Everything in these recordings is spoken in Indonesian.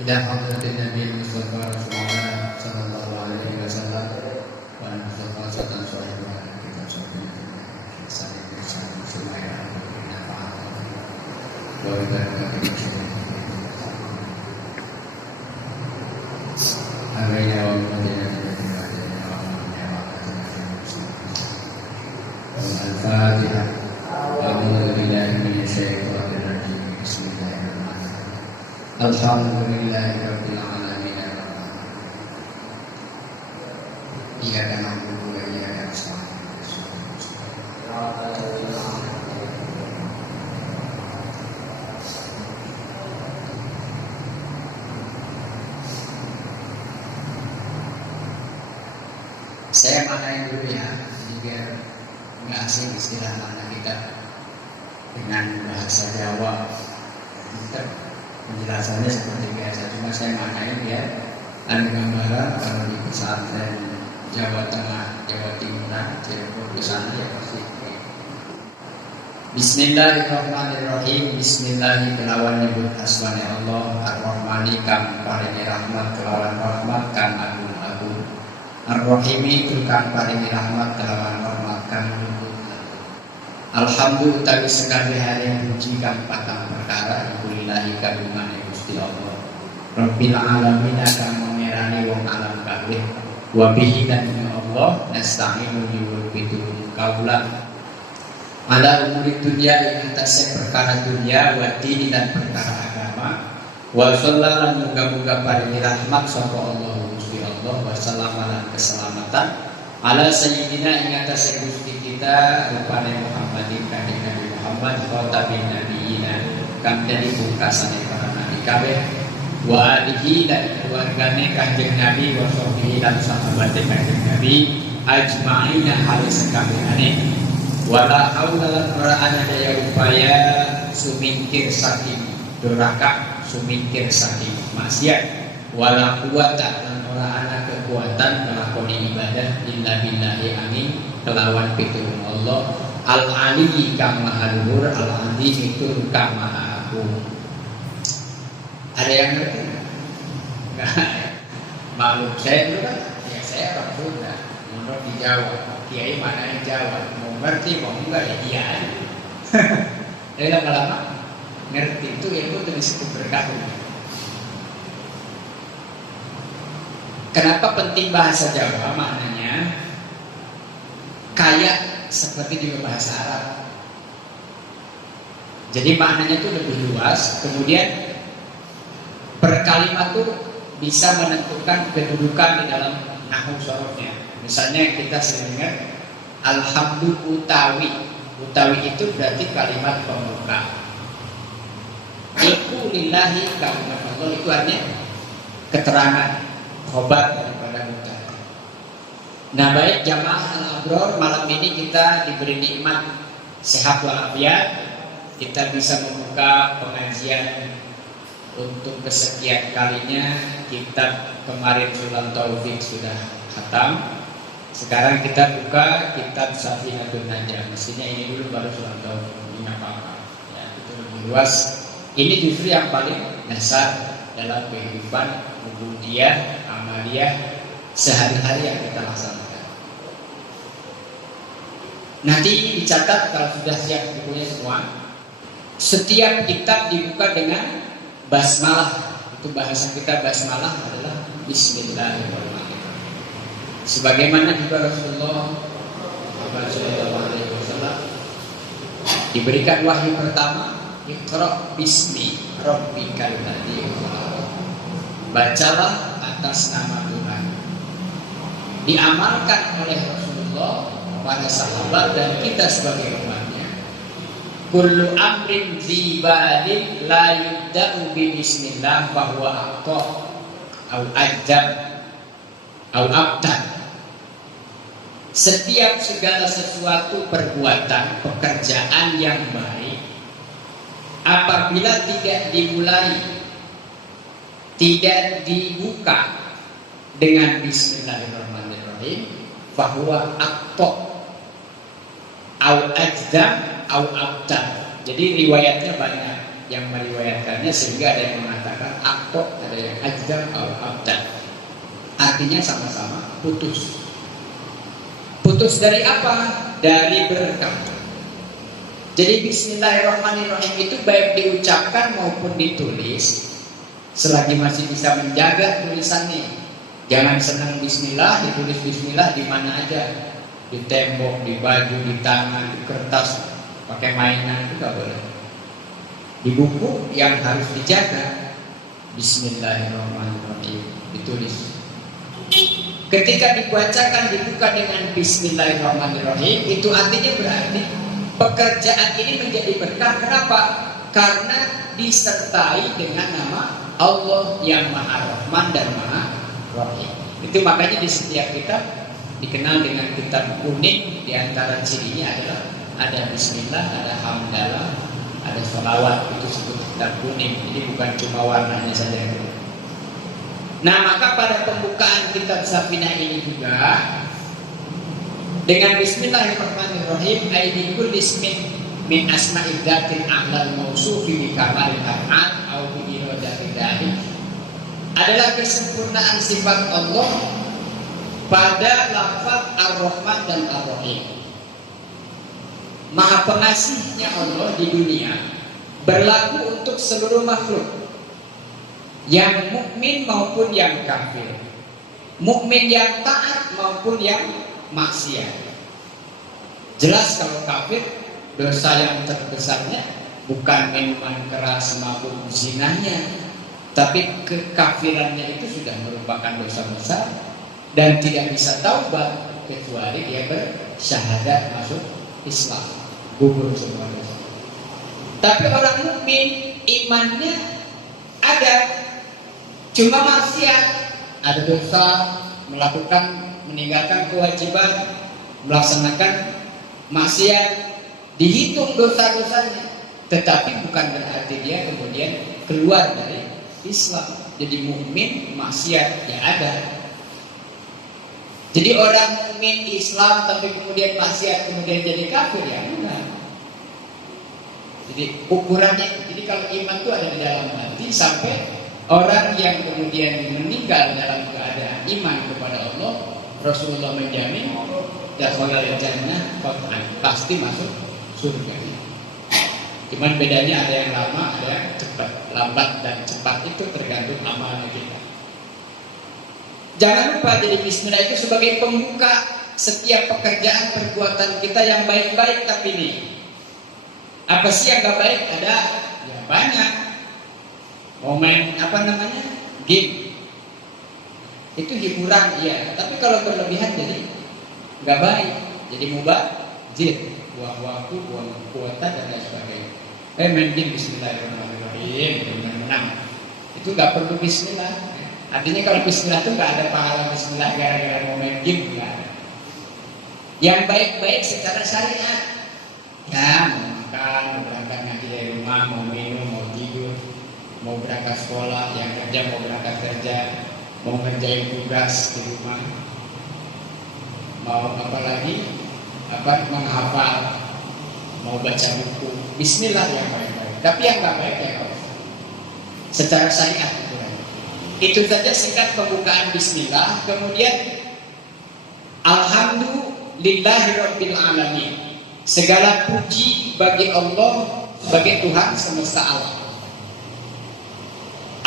إلى حضرة النبي المصطفى رسول الله صلى الله عليه وسلم والمصطفى صلى الله عليه وسلم kita semua saling bersama semuanya bermanfaat wa barakatuh. Amin ya Allah Al-Fatihah. A'udzu billahi minasyaitonir rajim. Bismillahirrahmanirrahim. Alhamdulillahirabbil alamin. Iyyaka na'budu wa iyyaka nasta'in. Saya manain dulu ya, biar nggak asing istilah mana kita dengan bahasa Jawa. Kita penjelasannya seperti biasa, cuma saya manain ya. Ada gambaran kalau di pesantren Jawa Tengah, Jawa Timur, Cirebon ke sana ya pasti. Bismillahirrahmanirrahim. Bismillahirrahmanirrahim. Kelawan nyebut asmane Allah Ar-Rahmani kang paringi rahmat, kelawan rahmat kang agung-agung. Ar-Rahimi kang paringi rahmat, kelawan rahmat kang luhur. Alhamdulillah utawi sekabehane puji kang patang perkara iku lillahi kagungane Gusti Allah. Rabbil alamin kang mengerani wong alam kabeh. Wa bihi dan Allah nasta'inu nyuwun pitulung kaula ala umuri dunya ing atase perkara dunya wa dini dan perkara agama. Wa sallallahu muga-muga paringi rahmat sapa Allah Gusti Allah wa salamalan keselamatan ala sayyidina ing atase Gusti kita rupane Muhammadin kanjeng Nabi Muhammad khotabin nabiyina kang dadi pungkasane para nabi kabeh wa alihi dan keluargane kanjeng Nabi wa sahbihi dan sahabate kanjeng Nabi ajma'ina halis kabehane wala haula wala daya upaya sumingkir saking duraka sumingkir saking maksiat wala quwata lan ora ana kekuatan nglakoni ibadah illa billahi amin kelawan pitulung Allah al-aliyyi kang maha luhur al-azim itu kang maha agung. Ada yang ngerti enggak? Maklum saya dulu kan ya saya orang Sunda mondok di Jawa, kiai mana yang Jawa, mau ngerti mau enggak ya iya. Jadi lama-lama ngerti itu ilmu itu disebut berkah. Kenapa penting bahasa Jawa? Maknanya kayak seperti juga bahasa Arab. Jadi maknanya itu lebih luas. Kemudian per kalimat itu bisa menentukan kedudukan di dalam nahwu sorofnya. Misalnya kita sering dengar alhamdulillah utawi. Utawi itu berarti kalimat pembuka. Iku lillahi kalimat Allah itu artinya keterangan obat daripada utawi. Nah baik jamaah al-abror, malam ini kita diberi nikmat sehat walafiat. Kita bisa membuka pengajian untuk kesekian kalinya. Kitab kemarin Sulam Taufik sudah khatam. Sekarang kita buka kitab Safinatul Najah. Mestinya ini dulu baru Sulam Taufik. Ini apa-apa ya, itu lebih luas. Ini justru yang paling dasar dalam kehidupan ubudiyah, amaliyah sehari-hari yang kita laksanakan. Nanti dicatat kalau sudah siap bukunya semua. Setiap kitab dibuka dengan basmalah. Itu bahasa kita basmalah adalah Bismillahirrahmanirrahim. Sebagaimana juga Rasulullah SAW diberikan wahyu pertama, Iqra bismi rabbikal ladzi khalaq. Bacalah atas nama Tuhan. Diamalkan oleh Rasulullah, para sahabat dan kita sebagai umatnya. Kullu amrin zibalin la yubda'u bi bismillah fahuwa aqta au ajab au abtan. Setiap segala sesuatu perbuatan, pekerjaan yang baik apabila tidak dimulai, tidak dibuka dengan bismillahirrahmanirrahim, fahuwa aqta au ajdam au abtar. Jadi riwayatnya banyak. yang meriwayatkannya, sehingga ada yang mengatakan akok, ada yang ajdam atau abdan. Artinya sama-sama putus. Putus dari apa? Dari berkah. Jadi bismillahirrahmanirrahim itu baik diucapkan maupun ditulis, selagi masih bisa menjaga tulisannya. Jangan senang bismillah, ditulis bismillah di mana aja, di tembok, di baju, di tangan, di kertas, pakai mainan, itu gak boleh. Di buku yang harus dijaga, bismillahirrahmanirrahim ditulis. Ketika dibacakan, dibuka dengan bismillahirrahmanirrahim, itu artinya berarti pekerjaan ini menjadi berkah. Kenapa? Karena disertai dengan nama Allah yang Maha Rahman dan Maha Rahim. Itu makanya di setiap kitab dikenal dengan kitab kuning. Di antara cirinya adalah ada bismillah, ada hamdalah, ada sholawat. Itu disebut kitab kuning. Jadi bukan cuma warnanya saja. Nah, maka pada pembukaan kitab Safinah ini juga dengan bismillahirrahmanirrahim, aidikul ismin min asma'id dzatil a'lal mausufi bi kamalil af'al au bi iradatil dali, adalah kesempurnaan sifat Allah pada lafaz Ar-Rahman dan Ar-Rahim. Maha pengasihnya Allah di dunia berlaku untuk seluruh makhluk, yang mukmin maupun yang kafir, mukmin yang taat maupun yang maksiat. Jelas kalau kafir, dosa yang terbesarnya bukan minuman keras, mabuk, zinanya, tapi kekafirannya itu sudah merupakan dosa besar dan tidak bisa taubat kecuali dia bersyahadat masuk Islam, gugur semua dosa. Tapi orang mukmin imannya ada, cuma maksiat, ada dosa, meninggalkan kewajiban, melaksanakan maksiat, dihitung dosa-dosanya, tetapi bukan berarti dia kemudian keluar dari Islam. Jadi mukmin maksiat ya ada. Jadi orang mukmin Islam tapi kemudian maksiat, kemudian jadi kafir ya enggak. Jadi ukurannya, jadi kalau iman itu ada di dalam hati, sampai orang yang kemudian meninggal dalam keadaan iman kepada Allah, Rasulullah menjamin dakhalal jannah qat'an, pasti masuk surga. Cuman bedanya ada yang lama, ada yang cepat. Lambat dan cepat itu tergantung amalnya kita. Jangan lupa, jadi bismillah itu sebagai pembuka setiap pekerjaan perbuatan kita yang baik-baik. Tapi nih, apa sih yang gak baik? Ada ya banyak. Momen game itu hiburan ya, tapi kalau berlebihan jadi nggak baik, jadi mubazir, buang waktu, buang kuota dan lain sebagainya. Main game bismillahirrahmanirrahim, menang itu nggak perlu bismillah. Artinya kalau bismillah itu nggak ada pahala bismillah gara-gara mau main game, nggak ada. Yang baik-baik secara syariat, ya mau makan, mau berangkat ngaji dari rumah, mau minum, mau tidur, mau berangkat sekolah, yang kerja mau berangkat kerja, mau ngerjain tugas di rumah, mau menghafal, mau baca buku, bismillah yang baik-baik. Tapi yang nggak baik ya kalau secara syariat itu saja singkat pembukaan bismillah. Kemudian alhamdulillahirabbil alamin, segala puji bagi Allah sebagai Tuhan semesta alam.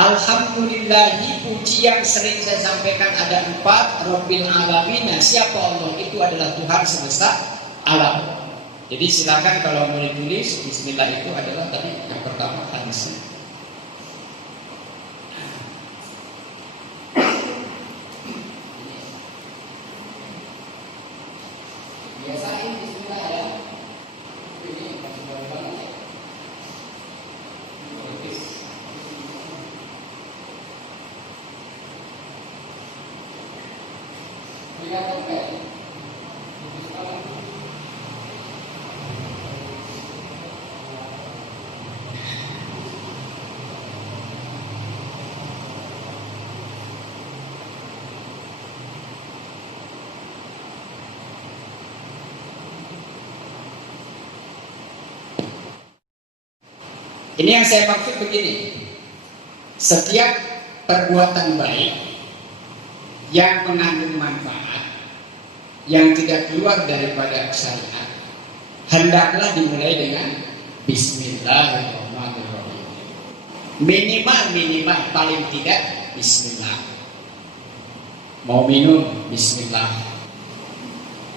Alhamdulillahi, puji yang sering saya sampaikan ada 4. Rabbil alamin, siapa Allah? Itu adalah Tuhan semesta alam. Jadi silakan kalau mau ditulis bismillah itu adalah tadi yang pertama hadisnya. Biasain bismillah ya. Ini masih baru banget ya. Kelihatan nggak? Ini yang saya maksud begini. Setiap perbuatan baik yang mengandung manfaat, yang tidak keluar daripada syariat, hendaklah dimulai dengan Bismillahirrahmanirrahim. Minimal paling tidak Bismillah. Mau minum Bismillah.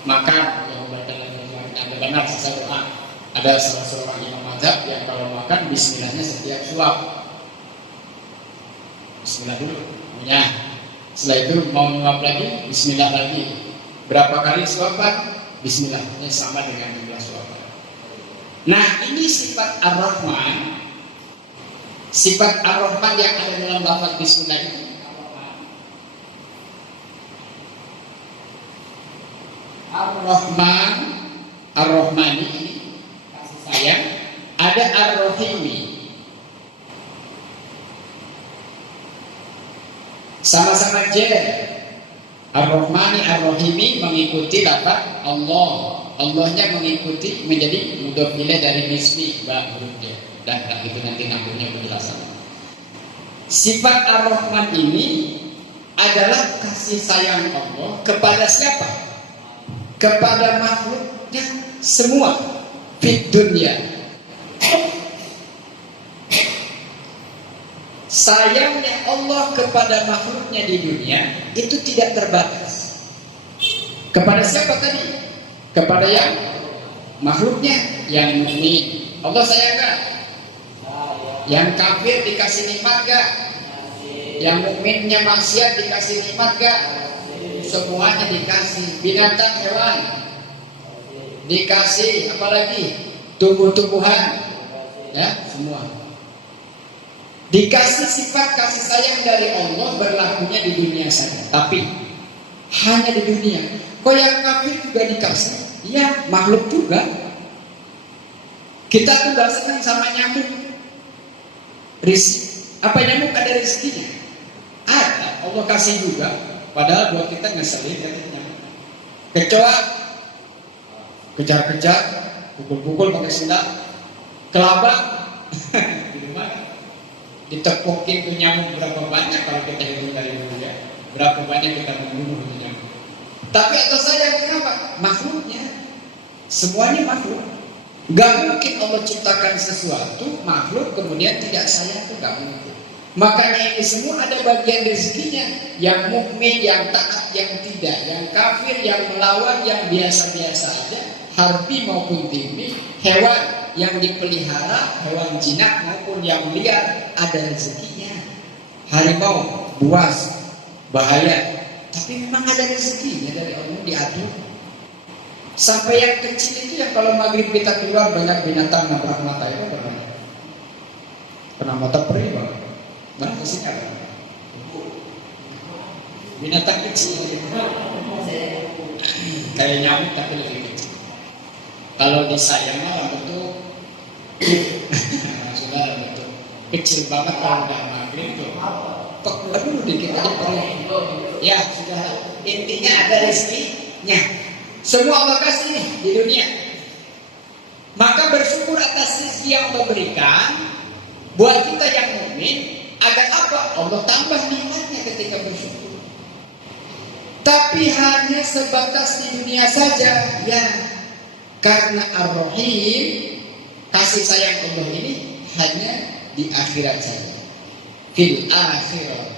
Makan yang ada benar sisa doa. Ada salah seorang imam mazhab yang kalau makan Bismillahnya setiap suap. Bismillah dulu. Ya. Setelah itu mau nyuap lagi, Bismillah lagi. Berapa kali suapan? Bismillahnya sama dengan jumlah suapan. Nah, ini sifat Ar-Rahman. Sifat Ar-Rahman yang ada dalam lafaz Bismillah ini. Ar-Rahman, Ar-Rahmani, kasih sayang. Ada Ar-Rahimi. Sama-sama jer. Ar-Rahmani, Ar-Rahimi mengikuti lafaz Allah. Allahnya mengikuti menjadi mudhof ilaih dari bismi hurufnya. Dan itu nanti namanya penjelasan. Sifat Ar-Rahman ini adalah kasih sayang Allah kepada siapa? Kepada makhluknya semua di dunia. Sayangnya Allah kepada makhluknya di dunia itu tidak terbatas. Kepada siapa tadi? Kepada yang makhluknya, yang mukmin. Allah sayang gak? Yang kafir dikasih nikmat gak? Yang mukminnya maksiat dikasih nikmat gak? Semuanya dikasih. Binatang, hewan dikasih, apalagi tumbuh-tumbuhan, ya semua dikasih sifat kasih sayang dari Allah berlakunya di dunia saja. Tapi hanya di dunia. Kok yang kafir juga dikasih? Ya makhluk juga. Kita tuh gak senang sama nyamuk. Apa nyamuk ada rezekinya? Ada, Allah kasih juga. Padahal buat kita ngeselin ya nyamuk. Kecoa kejar-kejar, pukul-pukul pakai sendal, kelabang di rumah ditepokin tuh nyamuk berapa banyak kalau kita hitung dari dulu ya. Berapa banyak kita membunuh itu nyamuk. Tapi atau saya kenapa? Makhluknya. Semuanya makhluk. Gak mungkin Allah ciptakan sesuatu makhluk kemudian tidak sayang, itu gak mungkin. Makanya ini semua ada bagian rezekinya. Yang mukmin, yang taat, yang tidak, yang kafir, yang melawan, yang biasa-biasa aja, harbi maupun timbi, hewan yang dipelihara, hewan jinak maupun yang liar, ada rezekinya. Harimau, buas, bahaya, tapi memang ada rezekinya dari Allah, diatur. Sampai yang kecil itu yang kalau maghrib kita keluar banyak binatang nabrak mata itu pernah mata perih banget. Mana kesini ada? Binatang kecil kayak nyamuk tapi lebih kecil. Kalau disayang malah bentuk sudah bentuk kecil banget kalau udah maghrib tuh. Aduh dikit aja perih. Ya sudah, intinya ada rezekinya. Semua Allah kasih di dunia. Maka bersyukur atas rezeki yang Allah berikan buat kita yang mukmin. Agar apa? Allah tambah nikmatnya ketika bersyukur. Tapi hanya sebatas di dunia saja, ya. Karena Ar-Rahim, kasih sayang Allah ini hanya di akhirat saja. Fil akhirat.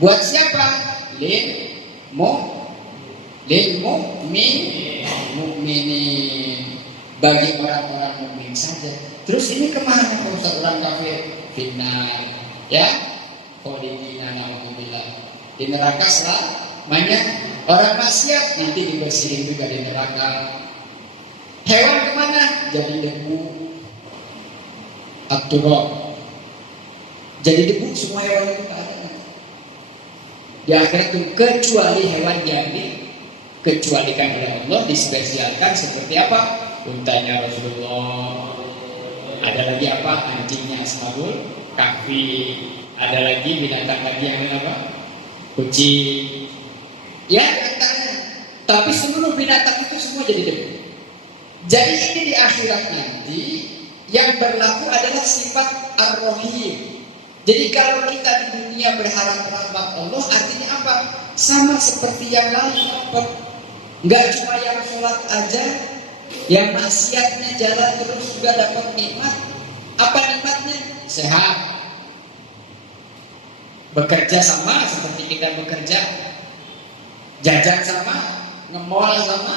Buat siapa? Lil mu'minin. Bagi orang-orang mukmin saja. Terus ini kemana kalau orang kafir? Finnar. Ya, kholidina na'udzubillah. Di neraka selamanya. Orang maksiat nanti dibersihin juga di neraka. Hewan kemana? Jadi debu. At-turab. Jadi debu semua hewan itu ada. Di akhirat itu kecuali hewan yang dikecualikan oleh Allah, dispesialkan seperti apa? Untanya Rasulullah. Ada lagi apa? Anjingnya Ashabul Kahfi. Ada lagi binatang lagi yang apa? Kucing. Ya antaranya. Tapi seluruh binatang itu semua jadi debu. Jadi ini di akhirat nanti yang berlaku adalah sifat Ar-Rahim. Jadi kalau kita di dunia berharap rahmat Allah, artinya apa? Sama seperti yang lain. Enggak cuma yang sholat aja, yang maksiatnya jalan terus juga dapat nikmat. Apa nikmatnya? Sehat. Bekerja sama seperti kita bekerja. Jajan sama, nge-mall sama,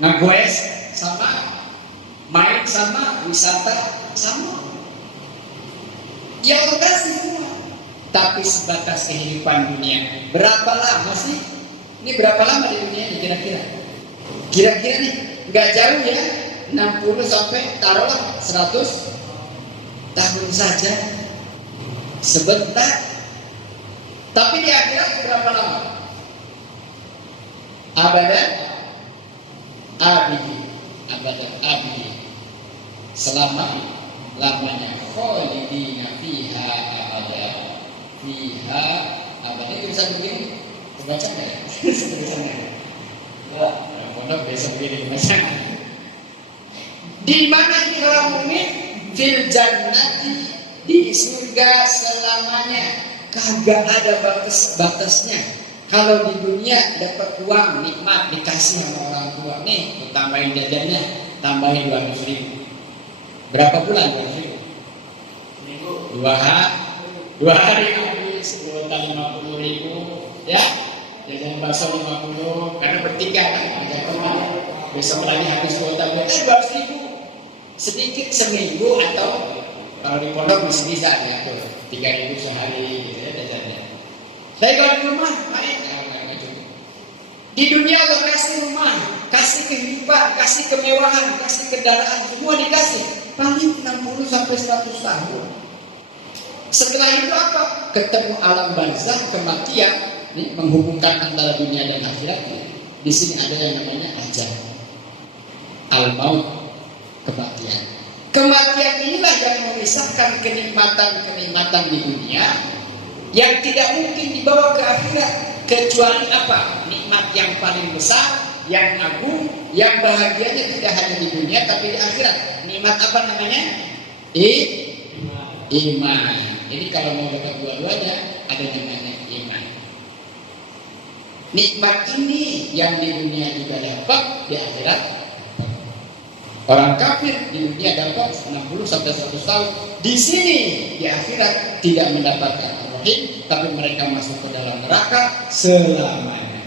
ngegoes sama, main sama, wisata sama. Ya Allah kasih semua. Tapi sebatas kehidupan dunia. Berapa lama sih? Ini berapa lama di dunia ini kira-kira? Kira-kira nih, nggak jauh ya, 60 sampai taruhlah 100 tahun saja. Sebentar. Tapi di akhirat berapa lama? Abadan abidi, abadan abidi, selama-lamanya. Khalidina fiha abada, fiha abada. Itu bisa begini, terbaca nggak ya? Tulisannya. Pondok biasa begini baca. Di mana ini orang mukmin? Fil jannati, di surga selamanya. Kagak ada batas-batasnya. Kalau di dunia dapat uang nikmat dikasih sama orang tua, nih tambahin jajannya, tambahin 200 ribu. Berapa bulan 200 ribu? Dua hari habis, kuota 50 ribu, ya. Jajan bakso 50, karena bertiga kan, ada teman. Besok lagi habis kuota 200 ribu. Sedikit seminggu atau kalau di pondok masih bisa ya tuh 3.000 sehari gitu ya jajannya. Tapi kalau di rumah main nggak cukup. Di dunia Allah kasih rumah, kasih kehidupan, kasih kemewahan, kasih kendaraan, semua dikasih. Paling 60 sampai 100 tahun. Setelah itu apa? Ketemu alam barzakh, kematian, nih, menghubungkan antara dunia dan akhirat. Di sini ada yang namanya ajal, al-maut, kematian. Kematian inilah yang memisahkan kenikmatan-kenikmatan di dunia yang tidak mungkin dibawa ke akhirat, kecuali apa? Nikmat yang paling besar, yang agung, yang bahagianya tidak hanya di dunia tapi di akhirat. Nikmat apa namanya? Iman. Jadi kalau mau dapat dua-duanya, ada namanya iman. Nikmat ini yang di dunia juga dapat, di akhirat. Orang kafir di dunia dapat 60 sampai 100 tahun. Di sini di akhirat tidak mendapatkan rahim, tapi mereka masuk ke dalam neraka selamanya.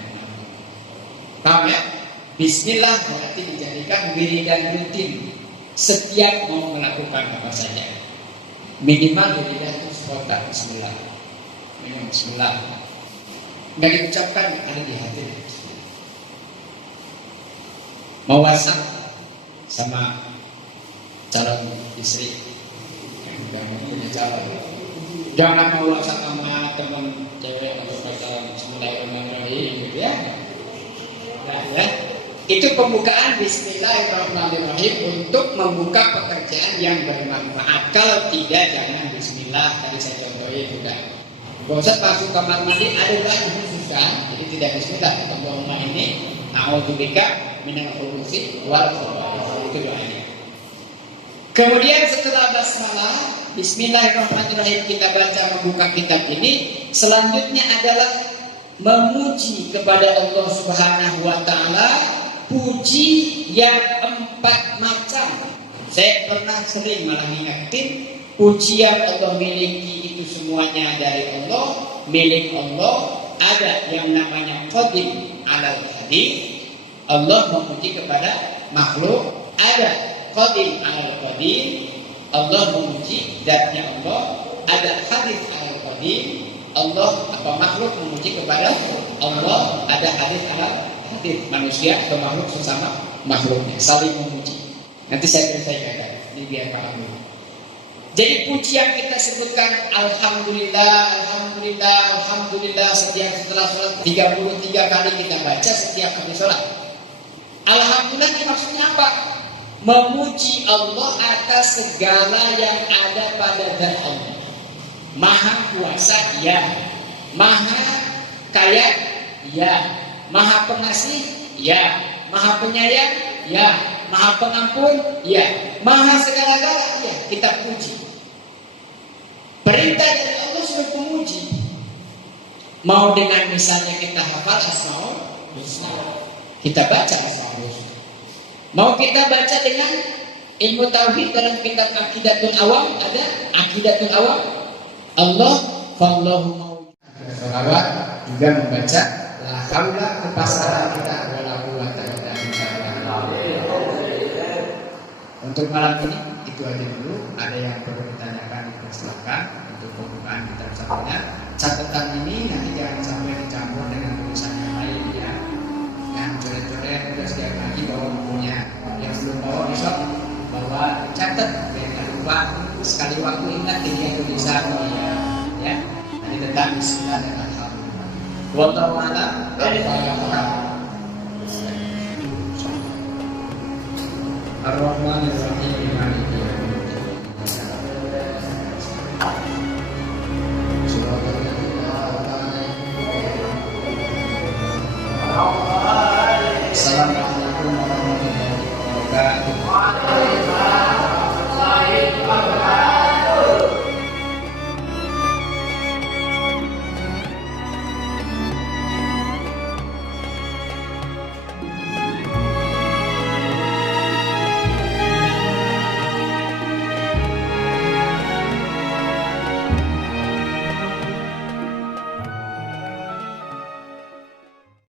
Paham ya? Bismillah berarti dijadikan wiridan rutin setiap mau melakukan apa saja. Minimal wiridan itu sekota Bismillah. Minum Bismillah. Nggak diucapkan, ada di hati. Mau WhatsApp sama calon istri yang punya calon, jangan mau WhatsApp sama teman cewek atau pacaran Bismillahirrahmanirrahim gitu ya. Nah, ya. Itu pembukaan Bismillahirrahmanirrahim untuk membuka pekerjaan yang bermanfaat. Kalau tidak, jangan Bismillah. Tadi saya contohin juga. Gak usah masuk kamar mandi, ada doanya khususkan. Jadi tidak Bismillah. Untuk rumah ini, a'udzubika minal khubuthi wal khaba'ith. Itu doanya. Kemudian setelah basmalah, Bismillahirrahmanirrahim kita baca membuka kitab ini. Selanjutnya adalah memuji kepada Allah Subhanahu wa Ta'ala. Puji yang 4 macam. Saya pernah sering malah ingatin, pujian Allah miliki itu semuanya dari Allah, milik Allah. Ada yang namanya qadim alal hadis, Allah memuji kepada makhluk. Ada qadim alal qadim, Allah memuji zatnya Allah. Ada hadis alal qadim, Allah makhluk memuji kepada Allah. Ada hadis alal hadis, manusia atau makhluk sesama makhluknya saling memuji. Nanti saya ceritakan, ini biar paham dulu. Jadi puji yang kita sebutkan Alhamdulillah, Alhamdulillah, Alhamdulillah setiap setelah sholat 33 kali kita baca setiap habis sholat. Alhamdulillah ini maksudnya apa? Memuji Allah atas segala yang ada pada zat Allah. Maha kuasa, ya. Maha kaya, ya. Maha pengasih, ya. Maha penyayang, ya. Maha pengampun, ya. Maha segala-gala, ya. Kita puji. perintah dari Allah sebagai pemuji. Mau dengan misalnya kita hafal Asmaul Husna, kita baca Asmaul Husna. Mau kita baca dengan ilmu tauhid dalam kitab Aqidatul Awam, ada Aqidatul Awam. Allah fallahu mau salawat juga membaca la haula kepasaran kita wala quwata illa billah. Untuk malam ini itu aja dulu. Ada yang perlu ditanyakan, silakan. Untuk pembukaan kitab satunya, catatan ini nanti jangan sampai dicampur dengan tulisan yang lain ya. Yang coret-coret udah setiap lagi bawa bukunya. Yang belum bawa besok bawa catat, jangan lupa sekali waktu ingat dia tulisan ya. Nanti tetap bismillah dan alhamdulillah. Wallahu a'lam. Ar-Rahmanir-Rahim. Maliki yaumiddin. Assalamualaikum warahmatullahi wabarakatuh.